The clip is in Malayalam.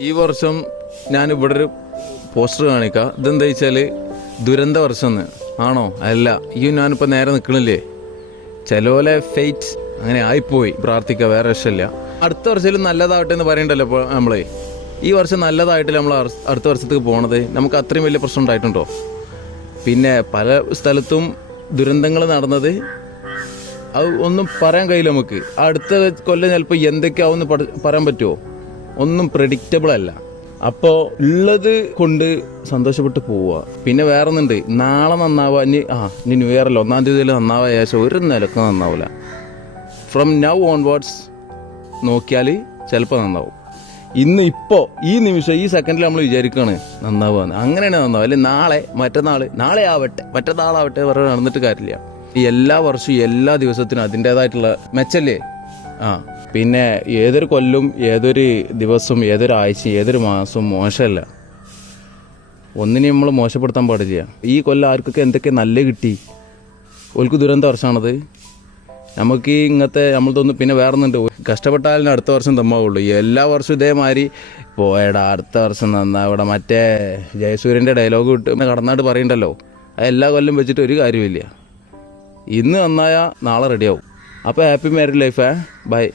ഈ വർഷം ഞാൻ ഇവിടെ ഒരു പോസ്റ്റർ കാണിക്കാം. ഇതെന്താ വെച്ചാൽ ദുരന്ത വർഷം ആണോ? അല്ല. ഈ ഞാനിപ്പോൾ നേരെ നിൽക്കണില്ലേ ചിലപോലെ ഫെയ്റ്റ് അങ്ങനെ ആയിപ്പോയി. പ്രാർത്ഥിക്കുക വേറെ രക്ഷമില്ല അടുത്ത വർഷത്തിൽ നല്ലതാവട്ടെ എന്ന് പറയണ്ടല്ലോ ഇപ്പോൾ നമ്മളെ. ഈ വർഷം നല്ലതായിട്ടില്ല നമ്മൾ അടുത്ത വർഷത്തേക്ക് പോണത്? നമുക്ക് അത്രയും വലിയ പ്രശ്നം ഉണ്ടായിട്ടുണ്ടോ? പിന്നെ പല സ്ഥലത്തും ദുരന്തങ്ങൾ നടന്നത്. അത് ഒന്നും പറയാൻ കഴിയില്ല നമുക്ക്. അടുത്ത കൊല്ലം ചിലപ്പോൾ എന്തൊക്കെയാവുമെന്ന് പഠ- പറയാൻ പറ്റുമോ ഒന്നും പ്രഡിക്റ്റബിൾ അല്ല. അപ്പോൾ ഉള്ളത് കൊണ്ട് സന്തോഷപ്പെട്ട് പോവുക. പിന്നെ വേറെ ഒന്നുണ്ട് നാളെ നന്നാവുക. ഇനി ആ ഇനി ന്യൂ അല്ല? ഒന്നാം തീയതിയിൽ നന്നാവുക ശേഷം ഒരു നിലയ്ക്ക് നന്നാവില്ല ഫ്രം നൗ ഓൺവേർഡ്സ് നോക്കിയാൽ ചിലപ്പോൾ നന്നാവും. ഇന്ന് ഇപ്പോൾ ഈ നിമിഷം ഈ സെക്കൻഡിൽ നമ്മൾ വിചാരിക്കുകയാണ് നന്നാവുകയെന്ന് അങ്ങനെയാണ് നന്നാവുക. അല്ലെങ്കിൽ നാളെ മറ്റന്നാൾ നാളെ ആവട്ടെ മറ്റന്നാളാവട്ടെ പറഞ്ഞ് നടന്നിട്ട് കാര്യമില്ല എല്ലാ വർഷവും എല്ലാ ദിവസത്തിനും അതിന്റേതായിട്ടുള്ള മെച്ചല്ലേ? ആ. പിന്നെ ഏതൊരു കൊല്ലും ഏതൊരു ദിവസവും ഏതൊരു ആഴ്ചയും ഏതൊരു മാസവും മോശമല്ല. ഒന്നിനെ നമ്മൾ മോശപ്പെടുത്താൻ പാടില്ല. ഈ കൊല്ലം ആർക്കൊക്കെ എന്തൊക്കെ നല്ല കിട്ടി? ഓൽക്ക് ദുരന്ത വർഷമാണത്. നമുക്ക് ഇങ്ങനത്തെ നമ്മൾ തോന്നുന്നു പിന്നെ വേറെ ഒന്നുണ്ട് കഷ്ടപ്പെട്ടാലും അടുത്ത വർഷം തമ്മാവുള്ളൂ. എല്ലാ വർഷവും ഇതേമാതിരി പോയടാ അടുത്ത വർഷം നന്നാ ഇവിടെ മറ്റേ ജയസൂര്യന്റെ ഡയലോഗ് വിട്ട് കടന്നായിട്ട് പറയണ്ടല്ലോ. അത് എല്ലാ കൊല്ലം വെച്ചിട്ട് ഒരു കാര്യമില്ല ഇന്ന് നന്നായാൽ നാളെ റെഡിയാവും അപ്പോൾ ഹാപ്പി മാരീഡ് ലൈഫേ ബൈ